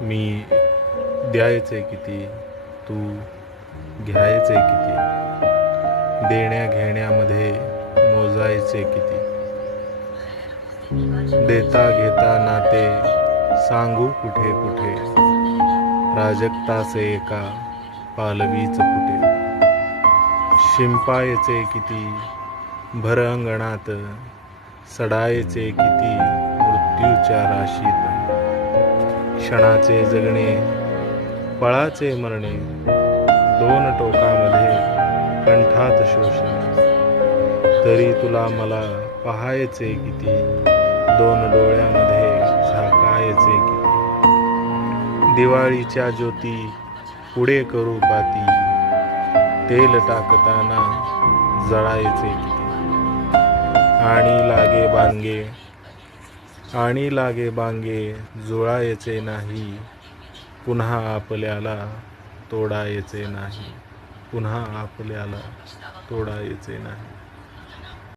मी द्यायचे किती, तू घ्यायचे किती, देण्या घेण्यामध्ये मोजायचे किती, देता घेता नाते सांगू कुठे कुठे, प्राजक्ताचे एका पालवीच फुटे, शिंपायचे किती भर अंगणात, सडायचे किती मृत्यूच्या राशीत, क्षणाचे जगणे पळाचे मरणे, दोन टोकामध्ये कंठात शोषणे, तरी तुला मला पाहायचे किती, दोन डोळ्यामध्ये झाकायचे किती, दिवाळीच्या ज्योती पुढे करू पाती, तेल टाकताना जळायचे किती, आणि लागे बांगे जुळायचे नाही, पुन्हा आपल्याला तोडायचे नाही, पुन्हा आपल्याला तोडायचे नाही.